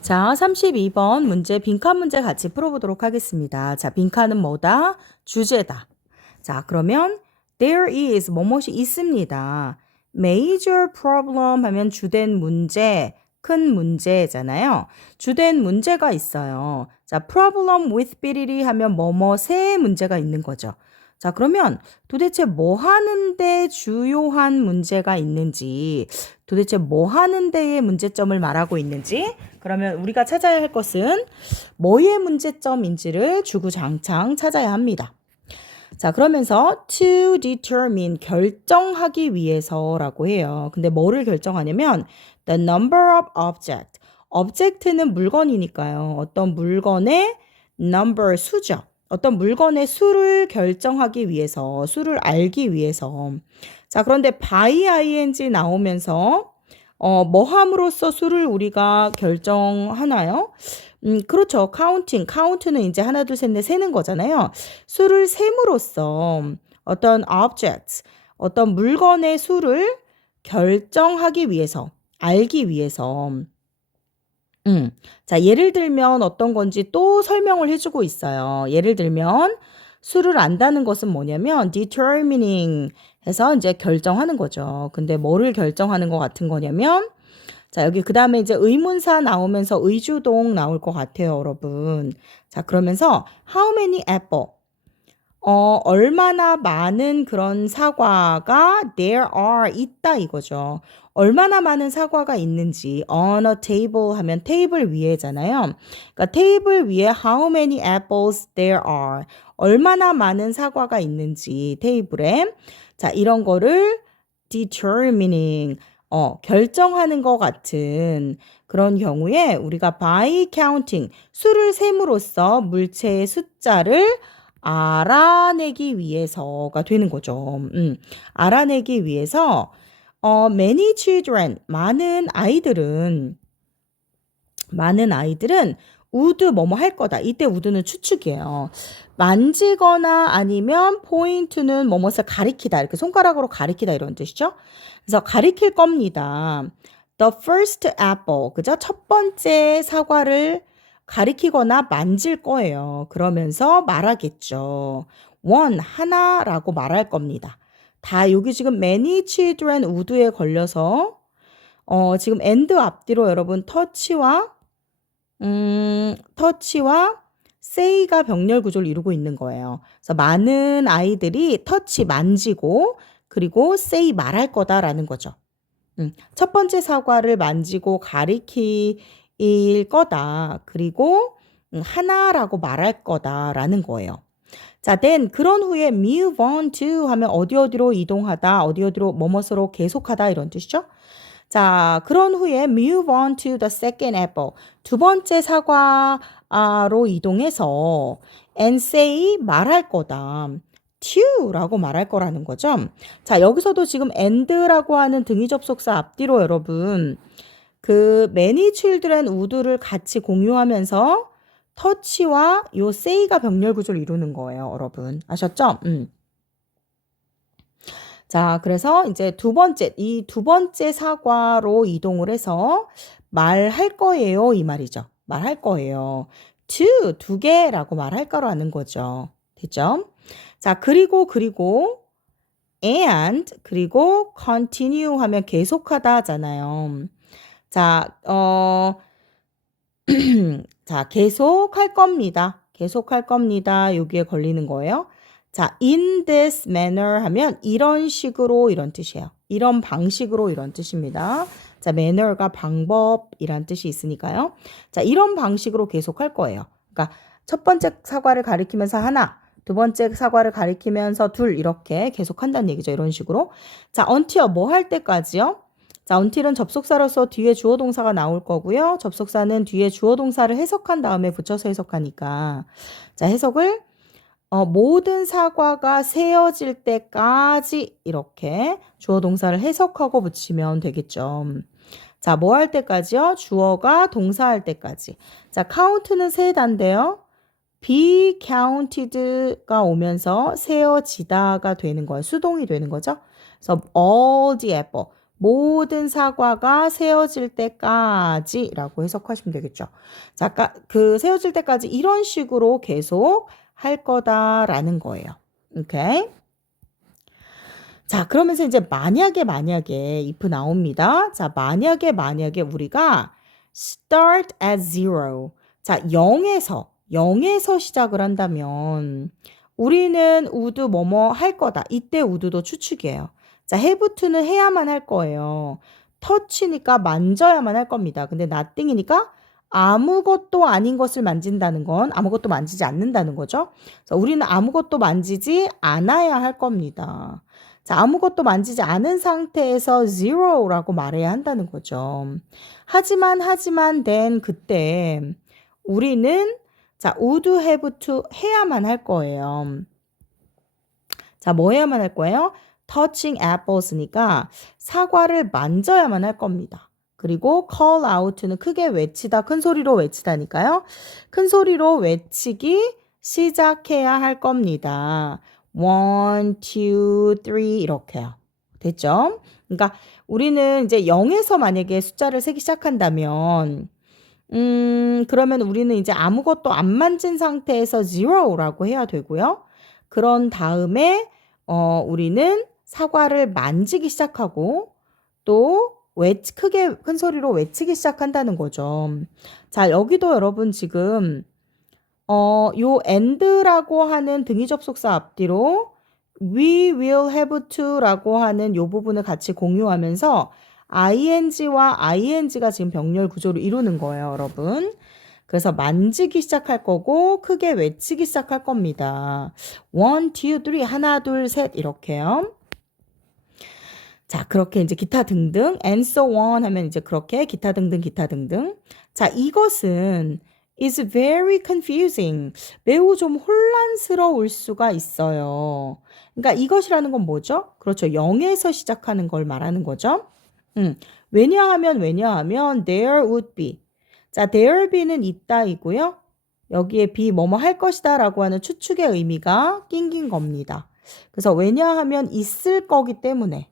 자, 32번 문제, 빈칸 문제 같이 풀어보도록 하겠습니다. 자, 빈칸은 뭐다? 주제다. 자, 그러면 there is 뭐뭇이 있습니다. major problem 하면 주된 문제, 큰 문제잖아요. 주된 문제가 있어요. 자, problem with 비리리 하면 뭐뭐의 문제가 있는 거죠. 자, 그러면 도대체 뭐 하는데 주요한 문제가 있는지, 도대체 뭐 하는 데의 문제점을 말하고 있는지, 그러면 우리가 찾아야 할 것은 뭐의 문제점인지를 주구장창 찾아야 합니다. 자, 그러면서 to determine 결정하기 위해서라고 해요. 근데 뭐를 결정하냐면 the number of object. object는 물건이니까요. 어떤 물건의 number 수죠. 어떤 물건의 수를 결정하기 위해서, 수를 알기 위해서. 자, 그런데 by ing 나오면서 뭐 함으로써 수를 우리가 결정하나요? 그렇죠. 카운팅. 카운트는 이제 하나, 둘, 셋, 넷 세는 거잖아요. 수를 셈으로써 어떤 objects, 어떤 물건의 수를 결정하기 위해서, 알기 위해서. 자, 예를 들면 어떤 건지 또 설명을 해주고 있어요. 예를 들면 수를 안다는 것은 뭐냐면 determining 해서 이제 결정하는 거죠. 근데 뭐를 결정하는 것 같은 거냐면 자, 여기 그 다음에 이제 의문사 나오면서 의주동 나올 것 같아요, 여러분. 자, 그러면서 how many apple? 얼마나 많은 그런 사과가 there are 있다 이거죠. 얼마나 많은 사과가 있는지 on a table 하면 테이블 위에잖아요. 그러니까 테이블 위에 how many apples there are. 얼마나 많은 사과가 있는지 테이블에. 자, 이런 거를 determining 결정하는 것 같은 그런 경우에 우리가 by counting 수를 셈으로써 물체의 숫자를 알아내기 위해서가 되는 거죠. 알아내기 위해서 many children 많은 아이들은 would 뭐뭐 할 거다. 이때 would는 추측이에요. 만지거나 아니면 point는 뭐뭇을 가리키다. 이렇게 손가락으로 가리키다 이런 뜻이죠. 그래서 가리킬 겁니다. The first apple. 그죠? 첫 번째 사과를 가리키거나 만질 거예요. 그러면서 말하겠죠. one, 하나라고 말할 겁니다. 다 여기 지금 many children would에 걸려서 지금 and 앞뒤로 여러분 터치와 say가 병렬 구조를 이루고 있는 거예요. 그래서 많은 아이들이 터치 만지고 그리고 say 말할 거다라는 거죠. 첫 번째 사과를 만지고 가리킬 거다. 그리고 하나라고 말할 거다라는 거예요. 자, then 그런 후에 move on to 하면 어디로 이동하다, 어디로 뭐뭇으로 계속하다 이런 뜻이죠. 자, 그런 후에 move on to the second apple. 두 번째 사과로 이동해서 and say 말할 거다. to라고 말할 거라는 거죠. 자, 여기서도 지금 and라고 하는 등위 접속사 앞뒤로 여러분 그 many children would를 같이 공유하면서 touch와 요 say가 병렬 구조를 이루는 거예요, 여러분. 아셨죠? 자, 그래서 이제 이 두 번째 사과로 이동을 해서 말할 거예요, 이 말이죠. 말할 거예요. 두 개라고 말할 거라는 거죠. 됐죠? 자, 그리고 and 그리고 continue 하면 계속하다 하잖아요. 자, 자, 계속할 겁니다. 계속할 겁니다. 여기에 걸리는 거예요. 자, in this manner 하면 이런 식으로 이런 뜻이에요. 이런 방식으로 이런 뜻입니다. 자, manner가 방법이란 뜻이 있으니까요. 자, 이런 방식으로 계속할 거예요. 그러니까 첫 번째 사과를 가리키면서 하나, 두 번째 사과를 가리키면서 둘 이렇게 계속한다는 얘기죠. 이런 식으로. 자, until 뭐 할 때까지요? 자, until은 접속사로서 뒤에 주어 동사가 나올 거고요. 접속사는 뒤에 주어 동사를 해석한 다음에 붙여서 해석하니까. 자, 해석을 모든 사과가 세어질 때까지 이렇게 주어 동사를 해석하고 붙이면 되겠죠. 자, 뭐 할 때까지요? 주어가 동사할 때까지. 자, count는 세다인데요. be counted가 오면서 세어지다가 되는 거예요. 수동이 되는 거죠. 그래서 all the apple. 모든 사과가 세어질 때까지라고 해석하시면 되겠죠. 자, 그 세어질 때까지 이런 식으로 계속 할 거다라는 거예요. 오케이? 자, 그러면서 이제 만약에 if 나옵니다. 자, 만약에 우리가 start at zero. 자, 0에서 시작을 한다면 우리는 would 뭐뭐 할 거다. 이때 would도 추측이에요. 자, have to는 해야만 할 거예요. touch니까 만져야만 할 겁니다. 근데 nothing이니까 아무것도 아닌 것을 만진다는 건 아무것도 만지지 않는다는 거죠. 그래서 우리는 아무것도 만지지 않아야 할 겁니다. 자, 아무것도 만지지 않은 상태에서 zero라고 말해야 한다는 거죠. 하지만 then 그때 우리는 자, would have to 해야만 할 거예요. 자, 뭐 해야만 할 거예요? touching apples니까 사과를 만져야만 할 겁니다. 그리고 call out는 크게 외치다, 큰 소리로 외치다니까요. 큰 소리로 외치기 시작해야 할 겁니다. 1, 2, 3 이렇게요. 됐죠? 그러니까 우리는 이제 0에서 만약에 숫자를 세기 시작한다면 그러면 우리는 이제 아무것도 안 만진 상태에서 zero라고 해야 되고요. 그런 다음에 우리는 사과를 만지기 시작하고 또 크게 큰 소리로 외치기 시작한다는 거죠. 자, 여기도 여러분 지금 요 and라고 하는 등위 접속사 앞뒤로 we will have to라고 하는 요 부분을 같이 공유하면서 ing와 ing가 지금 병렬 구조를 이루는 거예요, 여러분. 그래서 만지기 시작할 거고 크게 외치기 시작할 겁니다. 1, 2, 3 하나 둘 셋 이렇게요. 자, 그렇게 이제 기타 등등 and so on 하면 이제 그렇게 기타 등등. 자, 이것은 is very confusing. 매우 좀 혼란스러울 수가 있어요. 그러니까 이것이라는 건 뭐죠? 그렇죠. 0에서 시작하는 걸 말하는 거죠. 왜냐하면 there would be. 자, there be는 있다이고요. 여기에 be 뭐뭐 할 것이다 라고 하는 추측의 의미가 낑긴 겁니다. 그래서 왜냐하면 있을 거기 때문에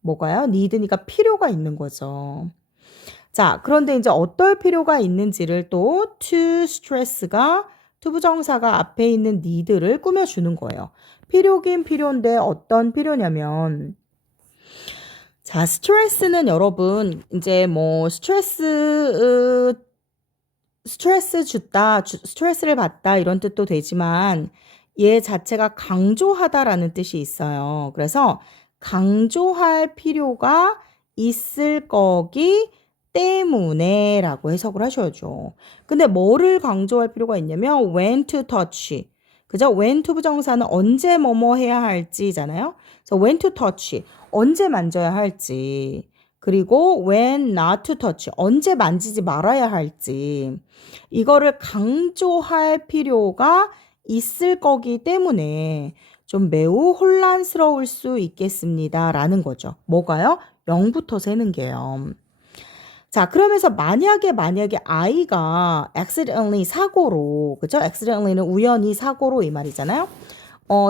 뭐가요? need니까 필요가 있는 거죠. 자, 그런데 이제 어떨 필요가 있는지를 또 to stress가 투부정사가 앞에 있는 need를 꾸며주는 거예요. 필요긴 필요인데 어떤 필요냐면 자, 스트레스는 여러분 이제 뭐 스트레스 줬다, 스트레스를 받다 이런 뜻도 되지만 얘 자체가 강조하다라는 뜻이 있어요. 그래서 강조할 필요가 있을 거기 때문에 라고 해석을 하셔야죠. 근데 뭐를 강조할 필요가 있냐면 when to touch. 그죠? when to 부정사는 언제 뭐뭐 해야 할지잖아요. 그래서 when to touch. 언제 만져야 할지. 그리고 when not to touch. 언제 만지지 말아야 할지. 이거를 강조할 필요가 있을 거기 때문에 좀 매우 혼란스러울 수 있겠습니다. 라는 거죠. 뭐가요? 0부터 세는 게요. 자, 그러면서 만약에 아이가 accidentally 사고로, 그죠? accidentally는 우연히 사고로 이 말이잖아요.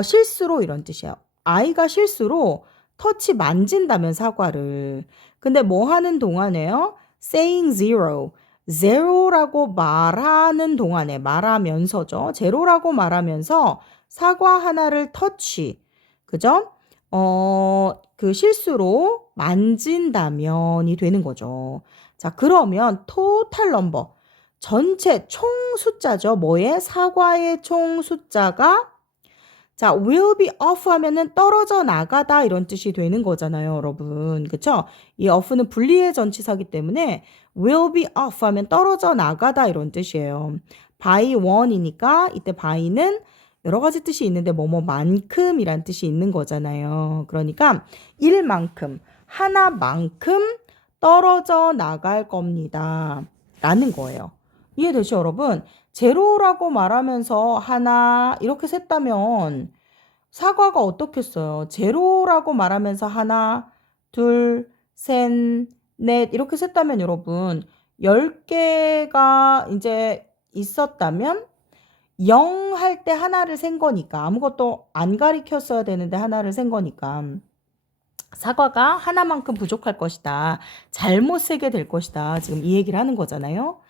실수로 이런 뜻이에요. 아이가 실수로 터치 만진다면 사과를. 근데 뭐 하는 동안에요? saying zero. zero라고 말하는 동안에 말하면서죠. 제로라고 말하면서 사과 하나를 터치. 그죠? 그 실수로 만진다면이 되는 거죠. 자, 그러면 total number. 전체 총 숫자죠. 뭐의? 사과의 총 숫자가 자, will be off 하면은 떨어져 나가다 이런 뜻이 되는 거잖아요, 여러분. 그쵸? 이 off는 분리의 전치사기 때문에 will be off 하면 떨어져 나가다 이런 뜻이에요. by one이니까 이때 by는 여러 가지 뜻이 있는데 뭐뭐만큼이란 뜻이 있는 거잖아요. 그러니까 1만큼, 하나만큼 떨어져 나갈 겁니다. 라는 거예요. 이해되죠, 여러분? 제로라고 말하면서 하나 이렇게 셌다면 사과가 어떻겠어요? 제로라고 말하면서 하나, 둘, 셋, 넷 이렇게 셌다면 여러분 10개가 이제 있었다면 0 할 때 하나를 센 거니까 아무것도 안 가리켰어야 되는데 하나를 센 거니까 사과가 하나만큼 부족할 것이다. 잘못 세게 될 것이다. 지금 이 얘기를 하는 거잖아요.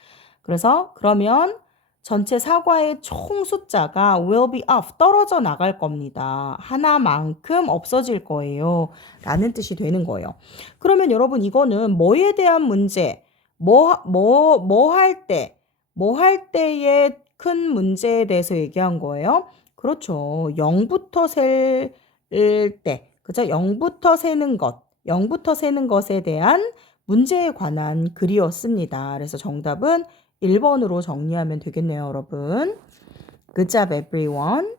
그래서 그러면 전체 사과의 총 숫자가 will be off, 떨어져 나갈 겁니다. 하나만큼 없어질 거예요. 라는 뜻이 되는 거예요. 그러면 여러분 이거는 뭐에 대한 문제, 뭐 할 때의 큰 문제에 대해서 얘기한 거예요. 그렇죠. 0부터 셀 때, 그죠? 0부터 세는 것에 대한 문제에 관한 글이었습니다. 그래서 정답은 1번으로 정리하면 되겠네요, 여러분. Good job, everyone.